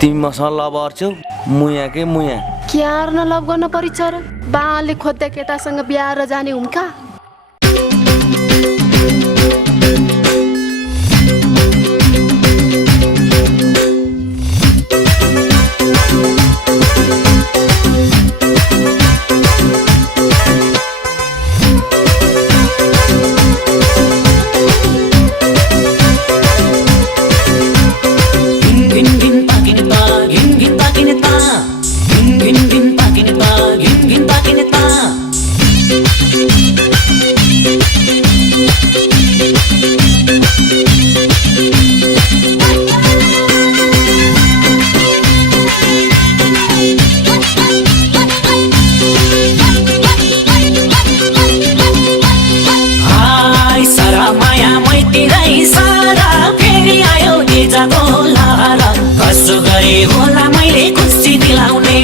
तिमी मसँग लभ गर्छौ मुया के मुया क्यार न लभ गर्न परिछ र बाले खोज्दा केटासँग बिहार जाने हुन्का होला मैले खुसी दिलाउने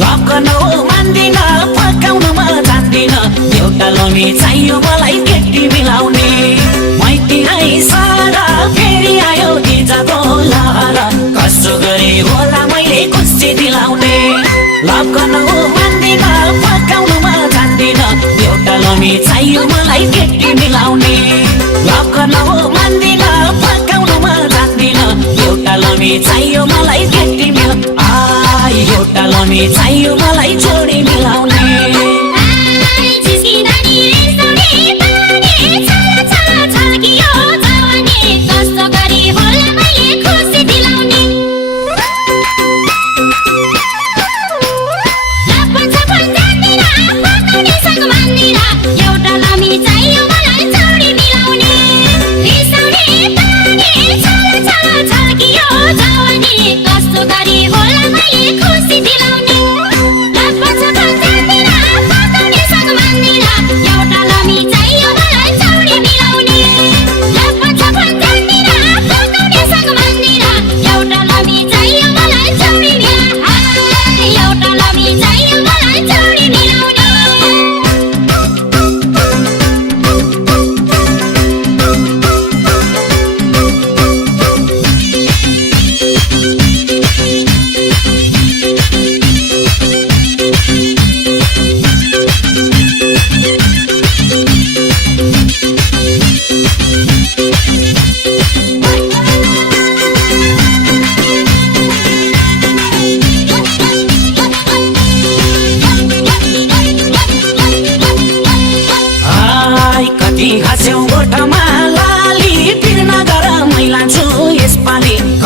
लभ गर्न मान्दिन फकाउनमा जान्दिन एउटा लोनी चाहियो मलाई केटी मिलाउने मैतिरै सारा फेरि आयो दिजाको लहर कसो गरी होला मैले खुसी दिलाउने लभ गर्न मान्दिन फकाउनमा जान्दिन एउटा लोनी चाहियो मलाई केटी मिलाउने लभ गर्न मान्दिन फकाउनमा जान्दिन एउटा लोनी चाहियो मलाई केटी एउटा लोनी चाहियो मलाई जोडी मिलाउने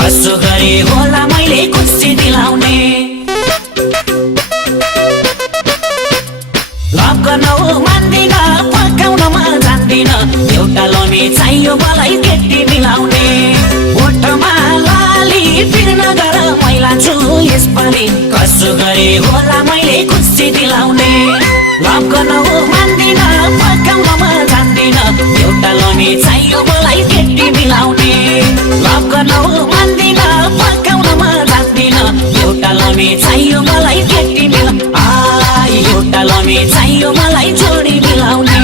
कसो गरी होला मैले खुसी दिलाउने लभ गर्न मान्दिन फकाउनमा जान्दिन एउटा लोनी चाहियो मलाई केटी मिलाउने ओठमा लाली फिर्न गर मैला छु यसपालि कसो गरी होला मैले खुसी दिलाउने लभ गर्न मान्दिन फकाउनमा जान्दिन एउटा लोनी चाहियो मलाई केटी मिलाउने लभ गर्न मान्दिन फकाउनमा जान्दिन एउटा लोनी चाहियो मलाई केटी एउटा लोनी चाहियो मलाई जोडी मिलाउने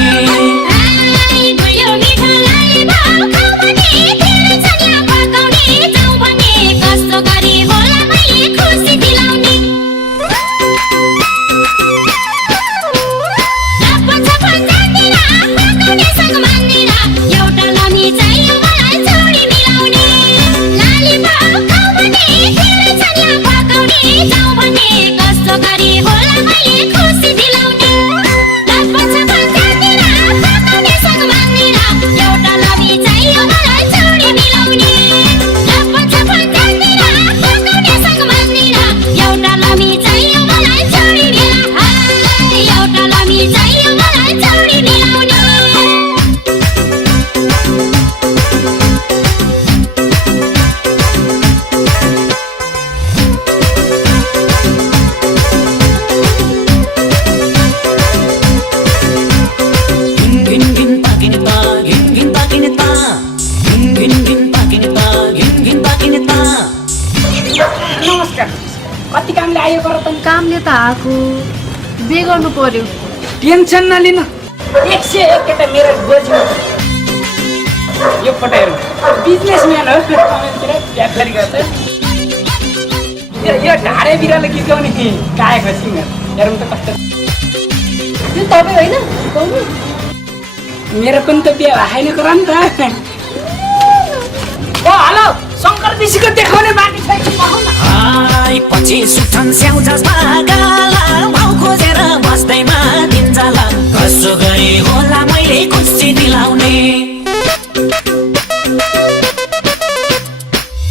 कति कामले आयो गर त कामले त आको बे गर्नु पर्यो टेन्सन नलिनु 101 केटा मेरो गोजीमा यो पटाएर बिजनेसम्यान हो कमेन्टतिर व्यापारी गर्छ यो ढाडे बिरालो गीत गाउने गाएको सिङ्गर हेरौँ त कस्तो यो तपाईँ होइन गाउनु मेरो पनि त बिहा छैन कुरा नि त ओ हेलो शङ्कर विषीको देखाउने बाँकी छ हाय पछि सुठन स्याउ जसमा गाला भाउ खोजेर बस्दैमा दिन जाला कसो गरी होला मैले खुसी दिलाउने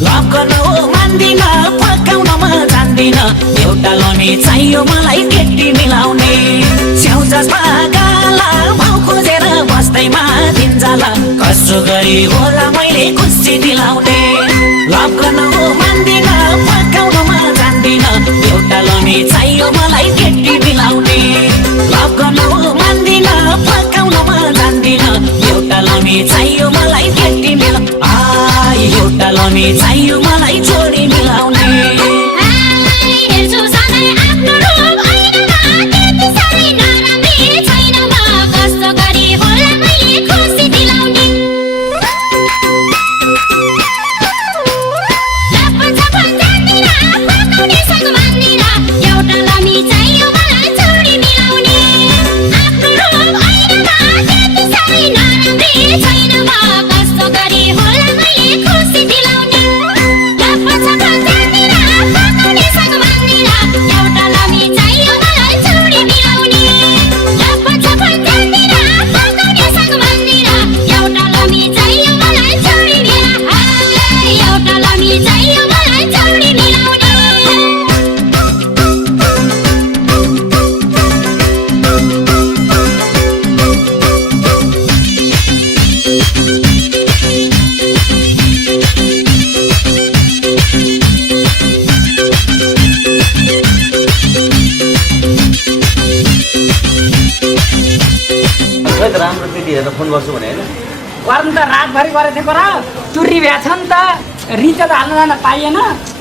लभ गर्न हो मान्दिन पकाउनमा जान्दिन एउटा लनी चाहियो मलाई केटी मिलाउने स्याउ जसमा गाला भाउ खोजेर बस्दैमा दिन जाला कसो गरी होला मैले खुसी दिलाउने लभ गर्न हो मान्दिन पकाउनमा जान्दिन एउटा लनी चाहियो मलाई केटी मिलाउने लभ गर्न हो मान्दिन पकाउनमा जान्दिन एउटा लनी चाहियो मलाई केटी मिलाउने एउटा लनी चाहियो मलाई जोडी मिलाउने राम्रो केटी हेरेर फोन गर्छु भने होइन गर्नु त रातभरि गरेको थियो र चुरी भ्या छ नि त रिचार्ज हाल्नु जान पाइएन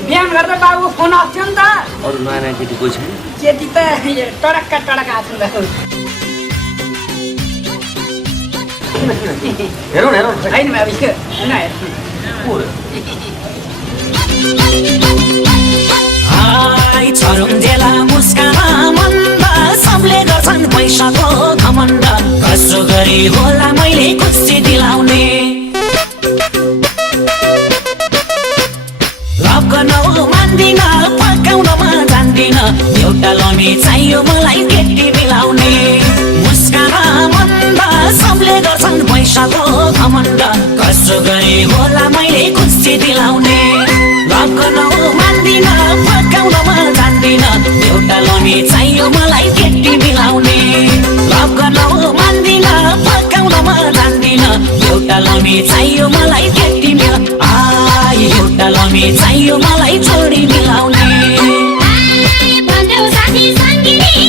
बिहान गर्दा बाबुको फोन आउँथ्यो नि त अरू नयाँ नयाँ केटी कोही छैन केटी त टडक्का टडक्का आएको नि त हेरौँ हेरौँ होइन बाबु होइन हाय छरुन्जेला मुस्कामा मन्द सबले गर्छन् पैसाको घमण्ड कसो गरी होला मैले खुसी दिलाउने लभ गर्न हो मान्दिन पकाउनमा जान्दिन एउटा लनी चाहियो मलाई केटी मिलाउने मुस्कामा मन्द सबले गर्छन् पैसाको घमण्ड कसो गरी होला मैले खुसी दिलाउने लभ गर्न हो मान्दिन पकाउनमा जान्दिन एउटा लनी चाहियो मलाई केटी मिलाउने लभ गर्न हो मान्दिन पकाउनमा जान्दिन एउटा लनी चाहियो मलाई केटी मिलाउने एउटा लनी चाहियो मलाई जोडी मिलाउने साथी सङ्गिनी